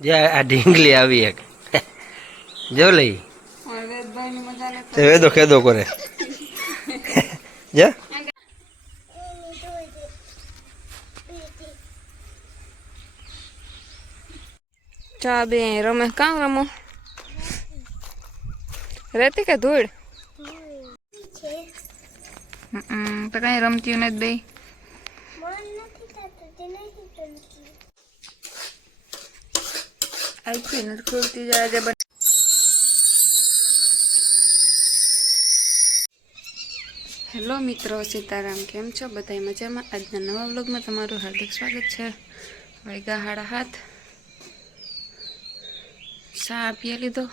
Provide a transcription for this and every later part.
જે આ ઢીંગલી આવી એક જો લઈ વેદો ખેદો કરે જા ચા બે રમે કાં રમો રહેતી કે ધૂળ તો કઈ રમતી નથી બે આખી નથી ખુલતી જાય હેલો મિત્રો સીતારામ કેમ છો બધા મજામાં આજના નવા વ્લોગમાં તમારું હાર્દિક સ્વાગત છે વાગ્યા 7:30 ચા પી લીધો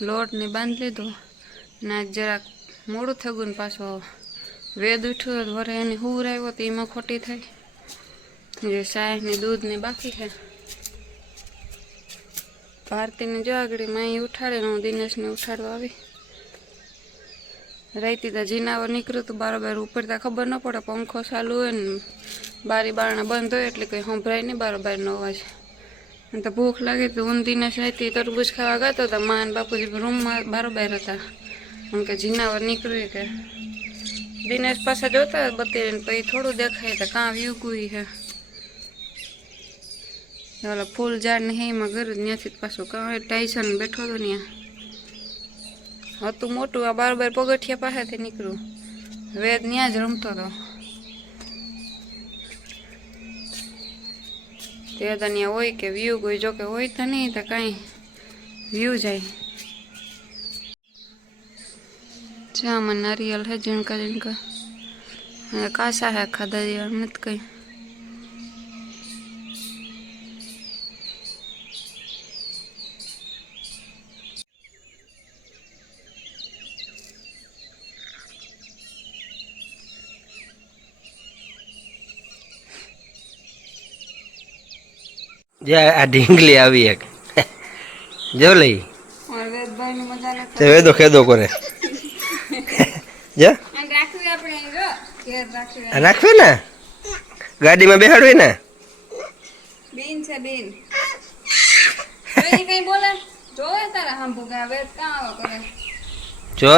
લોટ ને બાંધી લીધો ને જરાક મોડું થઈ ગયું ને પાછો વેદ ઉઠ્યો વરે એની હુર આવ્યો તો એમાં ખોટી થઈ જે ચાય ને દૂધ ને બાકી છે ભારતીને જો આગળ માઈ ઉઠાડે હું દિનેશને ઉઠાડવા આવી રાઈતી તો જીનાવર નીકળ્યું તો બારોબાર ઉપરતા ખબર ન પડે પંખો ચાલુ હોય ને બારી બારણા બંધ હોય એટલે કંઈ સંભળાય નહીં બારોબારનો અવાજ અને તો ભૂખ લાગી તો હું દિનેશ રાઈતી તરબૂચ ખાવા ગયો તો મા અને બાપુજી રૂમમાં બારોબાર હતા એમ કે જીનાવર નીકળ્યું કે દિનેશ પાસે જોતા બતાવીને પછી થોડું દેખાય તો કાં વ્યુગુઈ છે ઓલા ફૂલ ઝાડ ને એમાં ઘર ત્યાંથી પાછું કાં ટાઈસન બેઠો હતો ત્યાં હતું મોટું આ બાર પગથિયા પાસેથી નીકળ્યું વેદ ત્યાં જ રમતો હતો તે તો ત્યાં હોય કે વ્યૂ કોઈ જોકે હોય તો નહીં તો કાંઈ વ્યૂ જાય જામાં નારિયેલ છે ઝીણકા ઝીણકા કાસા હે ખાધા જેવા નથી કંઈ જે આ ઢીંગલી આવી એક જો લઈ વેદો ખેદો કરે જા રાખવી ને ગાડીમાં બેહાડવી ને બેન છે બેન કઈ બોલે જોવે તારા હમ ભૂગા વેદ કાં આવો કરે જો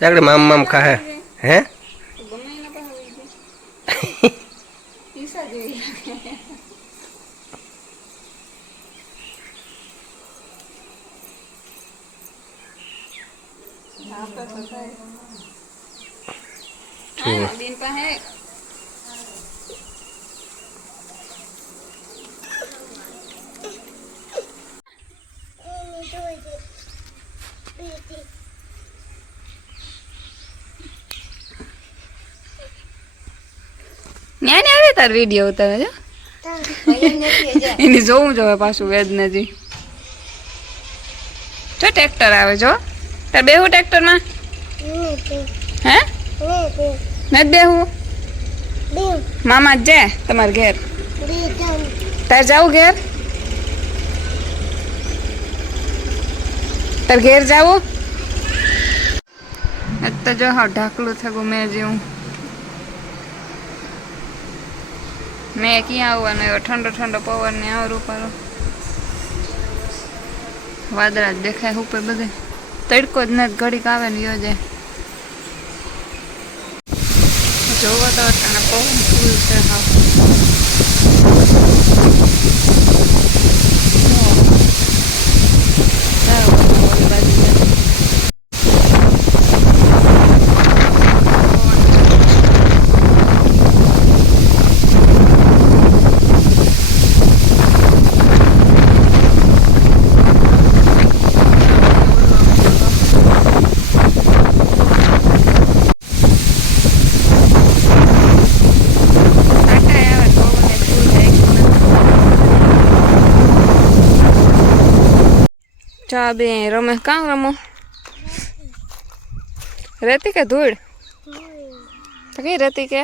આગળ મામ મામ ખાહે હે ગમે એના પાસે પીસા જેવી બેન પાસે ન્યાને આવે તાર વિડીયો ઉતારે છે એની જોવું જોવે પાછું વેદ નથી જો ટ્રેક્ટર આવે જો તાર બેહું ટ્રેક્ટરમાં હે નથી બેહું મામા જ જાય તમારે ઘેર તાર જાવું ઘેર તાર ઘેર જાવું તો જો હા ઢાકલું થયું મેં જેવું મેં ક્યાં આવવાનું એવો ઠંડો ઠંડો પવન ને આવરું પારો વાદળા જ દેખાય ઉપર બધે તડકો જ નથી ઘડીક આવે ને યોજે જોવો તો અને પવન ફૂલ છે હા ચા બે રમે કાં રમો રહેતી કે ધૂળ તો કઈ રહેતી કે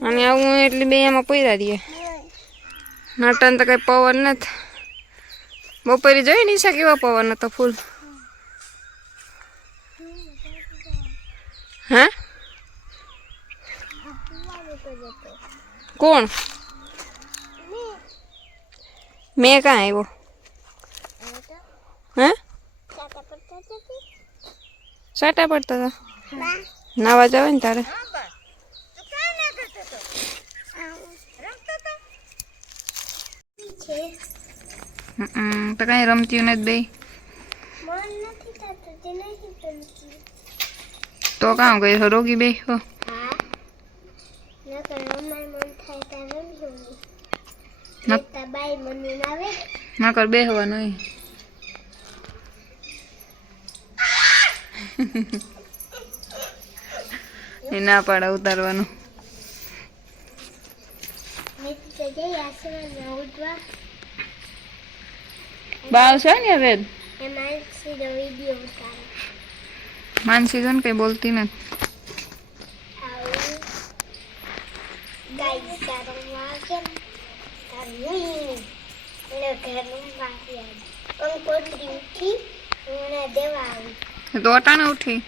અને આવું એટલે બે એમાં પૈરા દઈએ નટન તો કઈ પવન નથી બપોરે જોઈ નહીં છે કેવા પવન હતો ફૂલ હા કોણ મેં કાં આવ્યો હે સાટા પડતા હતા નાવા જાવે ને તારે તો કઈ રમતી નથી બે તો કામ ગઈ રોગી બે હો નકર બે હોવાનું એ ના પાડે ઉતારવાનું બાળ છે ને હવે માનસી જો ને કઈ બોલતી નથી તો અટાણે ઉઠી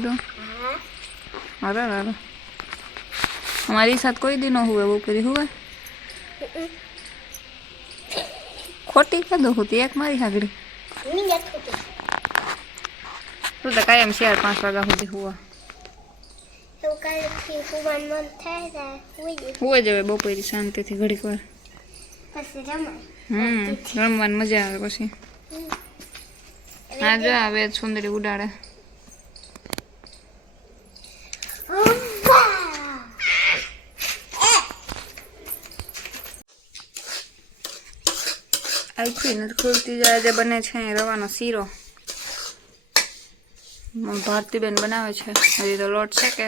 તો અરે અરે हमारी साथ कोई दिन हुए वो पूरी हुआ खोटी का दो होती एक मारी हागड़ी तू तो कायम 4-5 वागा होती हुआ हुए जवे बपोरी शांति थी घड़ी વાર રમવાની મજા આવે પછી આ જો આવે સુંદરી ઉડાડે આખી નથી ખુલતી જાય જે બને છે રવાનો શીરો ભારતીબેન બનાવે છે હજી તો લોટ છે કે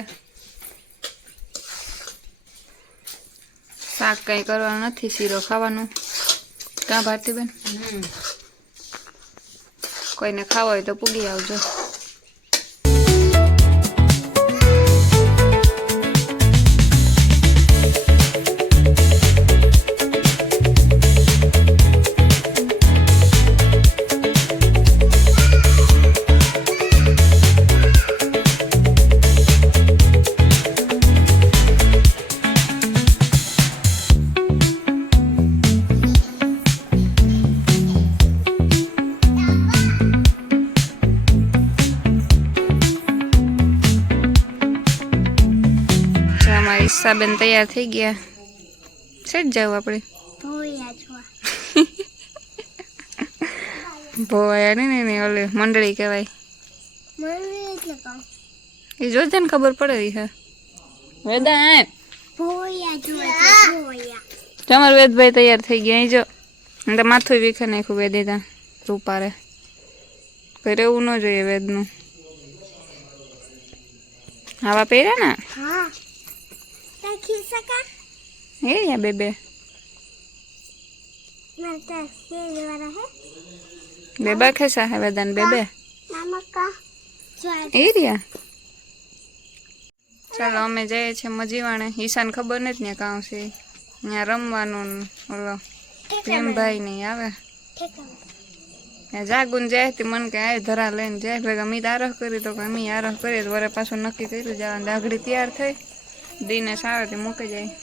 શાક કઈ કરવાનું નથી શીરો ખાવાનું ક્યાં ભારતીબેન કોઈને ખાવા હોય તો પૂગી આવજો ઈશાબેન તૈયાર થઈ ગયા છે જ જાવ આપણે ભોયા ને ઓલે મંડળી કહેવાય એ જોજે ને ખબર પડે હે વેદા તમારે વેદભાઈ તૈયાર થઈ ગયા જો તો માથું વીખે નાખ્યું વેદીતા રૂપારે કઈ રહેવું ન જોઈએ વેદનું આવા પહેર્યા ને એ યા બે બેબા ખેસા હે વેદન બે એ રહ્યા ચાલો અમે જઈએ છીએ મજીવાણે ઈશાન ખબર નથી ને કાં છે ત્યાં રમવાનું ઓલો પ્રેમભાઈ નહીં આવે જાગુન જાય તે મન કે આ ધરા લઈને જાય ભેગા મી આરહ કરી તો કે મી આરહ કરીએ તો વરે પાછું નક્કી કર્યું જવાનું દાગડી તૈયાર થઈ દિનેશ આવે તે મૂકી જાય